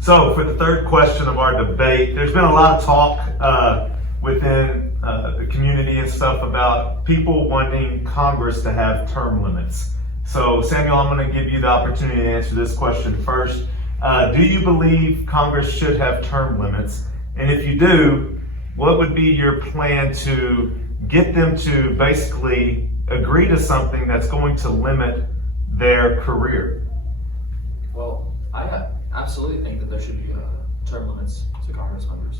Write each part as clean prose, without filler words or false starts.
So for the third question of our debate, there's been a lot of talk within the community and stuff about people wanting Congress to have term limits. So Samuel, I'm going to give you the opportunity to answer this question first. Do you believe Congress should have term limits? And if you do, what would be your plan to get them to basically agree to something that's going to limit their career? Well, I absolutely think that there should be term limits to Congress members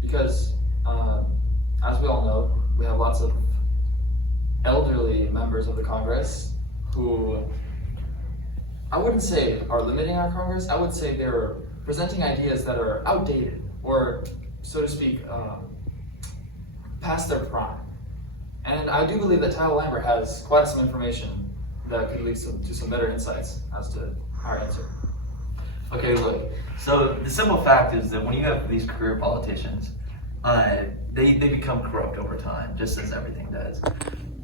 because, as we all know, we have lots of elderly members of the Congress who I wouldn't say are limiting our Congress. I would say they're presenting ideas that are outdated or, so to speak, past their prime. And I do believe that Tyler Lambert has quite some information that could lead to some better insights as to our answer. Okay, look, so the simple fact is that when you have these career politicians, they become corrupt over time, just as everything does.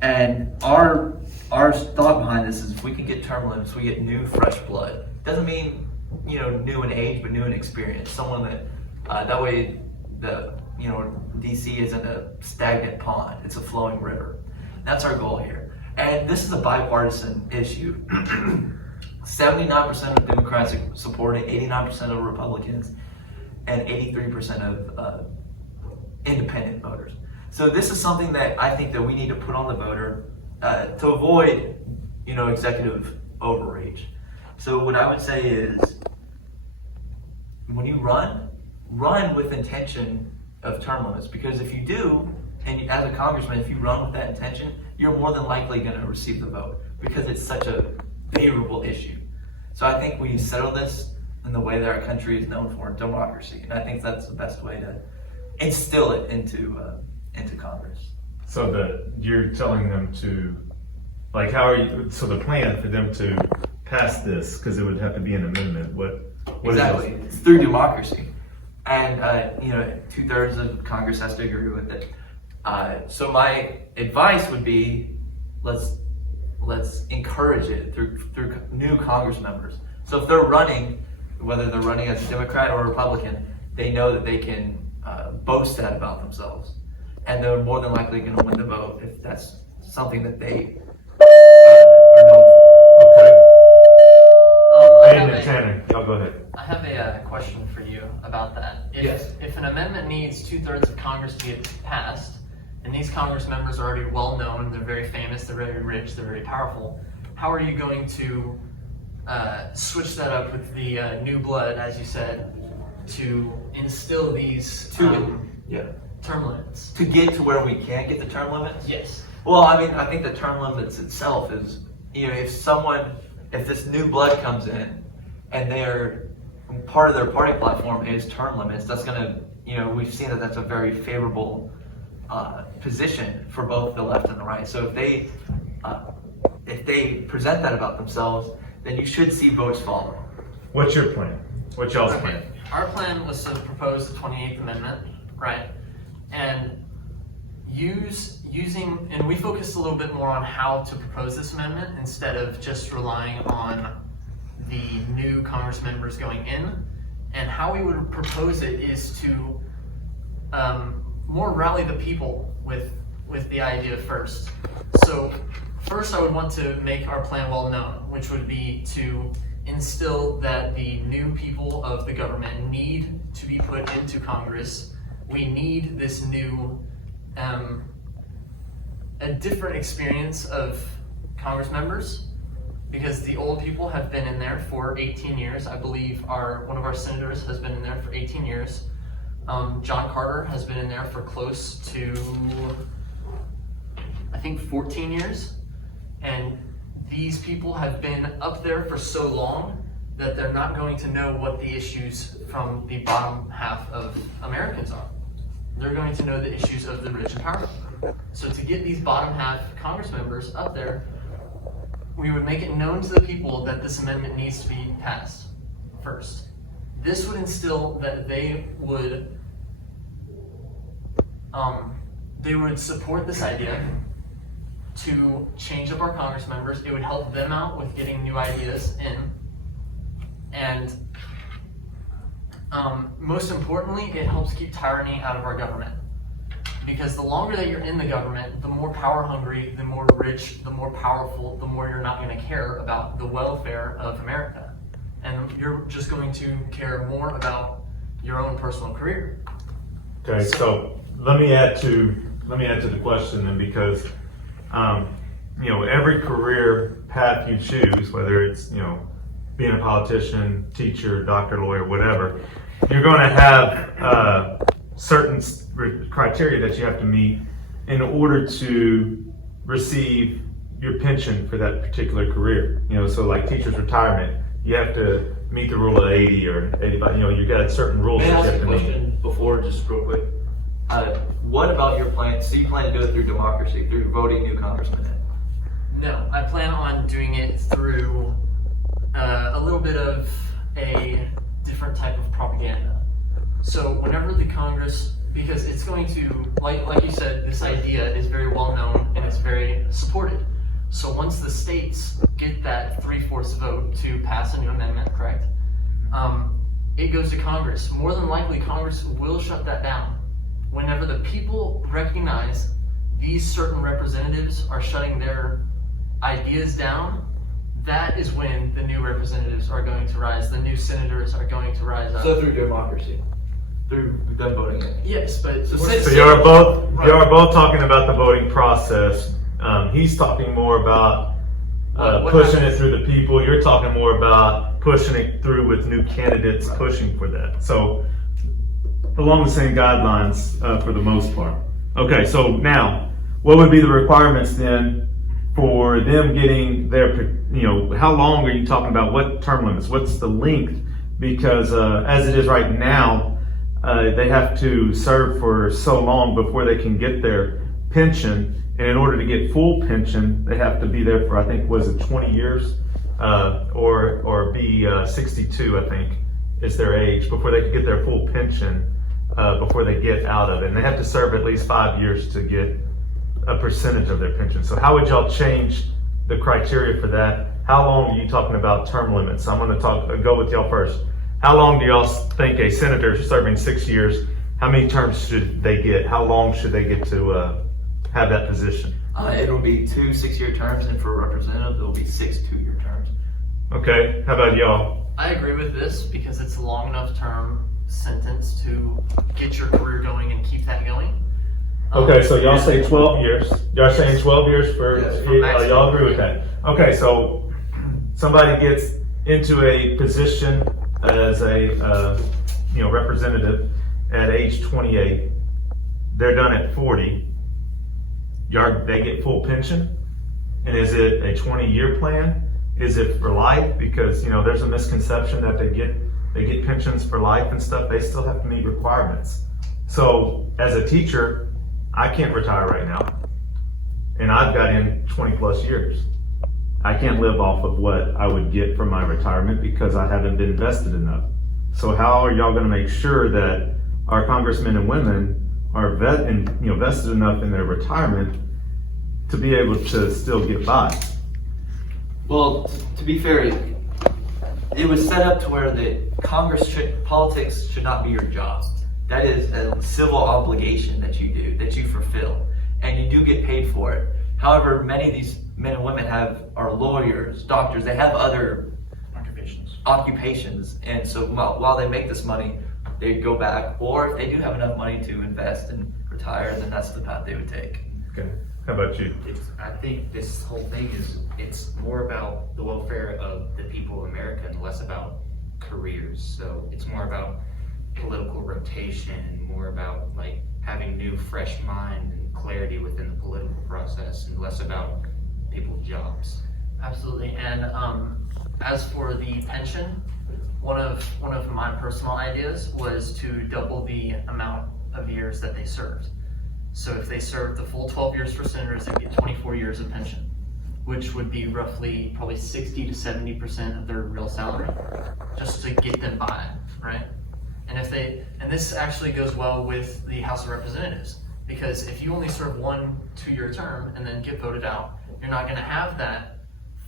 And our thought behind this is if we can get term limits, we get new, fresh blood. Doesn't mean, new in age, but new in experience. Someone that way DC isn't a stagnant pond, it's a flowing river. That's our goal here. And this is a bipartisan issue. 79% of Democrats support it, 89% of Republicans, and 83% of independent voters. So this is something that I think that we need to put on the voter to avoid, executive overreach. So what I would say is, when you run with intention of term limits, because if you do, and as a congressman, if you run with that intention, you're more than likely going to receive the vote because it's such a favorable issue. So I think we settle this in the way that our country is known for, democracy, and I think that's the best way to instill it into Congress. So you're telling them to, so the plan for them to pass this, because it would have to be an amendment, what exactly. It's through democracy. And, 2/3 of Congress has to agree with it. So my advice would be, let's encourage it through new Congress members. So if they're running, whether they're running as a Democrat or a Republican, they know that they can boast that about themselves. And they're more than likely going to win the vote if that's something that they are known for. Okay. Tanner, y'all go ahead. I have a question for you about that. If an amendment needs 2/3 of Congress to get passed, and these Congress members are already well known, they're very famous, they're very rich, they're very powerful, how are you going to switch that up with the new blood, as you said, to instill these term limits? To get to where we can't get the term limits? Yes. Well, I think the term limits itself is, if this new blood comes in and part of their party platform is term limits, that's going to, we've seen that that's a very favorable position for both the left and the right. So if they present that about themselves, then you should see votes follow. What's your plan? What's y'all's plan? Our plan was to propose the 28th Amendment, right? And and we focused a little bit more on how to propose this amendment instead of just relying on the new Congress members going in. And how we would propose it is to more rally the people with the idea first. So first I would want to make our plan well known, which would be to instill that the new people of the government need to be put into Congress. We need this new, a different experience of Congress members, because the old people have been in there for 18 years. I believe one of our senators has been in there for 18 years. John Carter has been in there for close to, I think, 14 years. And these people have been up there for so long that they're not going to know what the issues from the bottom half of Americans are. They're going to know the issues of the rich and powerful. So to get these bottom half Congress members up there, we would make it known to the people that this amendment needs to be passed first. This would instill that they would support this idea to change up our Congress members. It would help them out with getting new ideas in. And Most importantly, it helps keep tyranny out of our government. Because the longer that you're in the government, the more power hungry, the more rich, the more powerful, the more you're not going to care about the welfare of America. And you're just going to care more about your own personal career. Okay, so let me add to the question then, because every career path you choose, whether it's being a politician, teacher, doctor, lawyer, whatever, you're going to have certain criteria that you have to meet in order to receive your pension for that particular career. So like teacher's retirement, you have to meet the rule of 80 or 85. You got certain rules May I that you ask have a to meet. question before, just real quick? What about your plan? So you plan to go through democracy, through voting new congressmen in? No, I plan on doing it through a little bit of a different type of propaganda. So whenever the Congress, because it's going to, like you said, this idea is very well known and it's very supported. So once the states get that 3/4 vote to pass a new amendment, correct? It goes to Congress. More than likely, Congress will shut that down. Whenever the people recognize these certain representatives are shutting their ideas down, that is when the new representatives are going to rise, the new senators are going to rise up. So through democracy, through them voting in. Yes, but So So you are both talking about the voting process. He's talking more about What pushing happens? it through the people. You're talking more about pushing it through with new candidates pushing for that. So along the same guidelines for the most part. Okay, so now what would be the requirements then for them getting their, how long are you talking about? What term limits? What's the length? Because as it is right now, they have to serve for so long before they can get their pension. And in order to get full pension, they have to be there for, I think, was it 20 years? Or be 62, I think, is their age before they can get their full pension before they get out of it. And they have to serve at least 5 years to get a percentage of their pension. So how would y'all change the criteria for that? How long are you talking about term limits? I'm going to go with y'all first. How long do y'all think a senator serving 6 years, how many terms should they get? How long should they get to have that position? It'll be 2 6-year terms, and for representative, it'll be 6 2-year terms. Okay, how about y'all? I agree with this because it's a long enough term sentence to get your career going and keep that going. Okay, so y'all say 12 years. Y'all saying 12 years for, Yes, for maximum. y'all agree with that? Okay, so somebody gets into a position as a representative at age 28. They're done at 40. They get full pension? And is it a 20-year plan? Is it for life? Because there's a misconception that they get pensions for life and stuff. They still have to meet requirements. So as a teacher, I can't retire right now, and I've got in 20 plus years. I can't live off of what I would get from my retirement because I haven't been invested enough. So how are y'all going to make sure that our congressmen and women are vested enough in their retirement to be able to still get by? Well, to be fair, it was set up to where politics should not be your job. That is a civil obligation that you do, that you fulfill, and you do get paid for it. However, many of these men and women are lawyers, doctors, they have other occupations, and so while they make this money, they go back, or if they do have enough money to invest and retire, then that's the path they would take. Okay, how about you? I think this whole thing it's more about the welfare of the people of America and less about careers. So it's more about political rotation, more about like having new, fresh mind and clarity within the political process, and less about people's jobs. Absolutely. And as for the pension, one of my personal ideas was to double the amount of years that they served. So if they served the full 12 years for senators, they'd get 24 years of pension, which would be roughly probably 60 to 70% of their real salary, just to get them by, right? And this actually goes well with the House of Representatives, because if you only serve 1 2-year term and then get voted out, you're not going to have that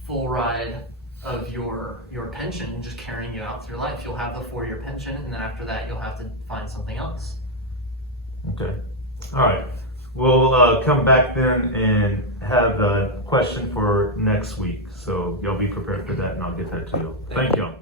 full ride, of your pension just carrying you out through life. You'll have the 4-year pension, and then after that, you'll have to find something else. Okay. All right. We'll come back then and have a question for next week. So y'all be prepared for that, and I'll get that to you. Thank y'all.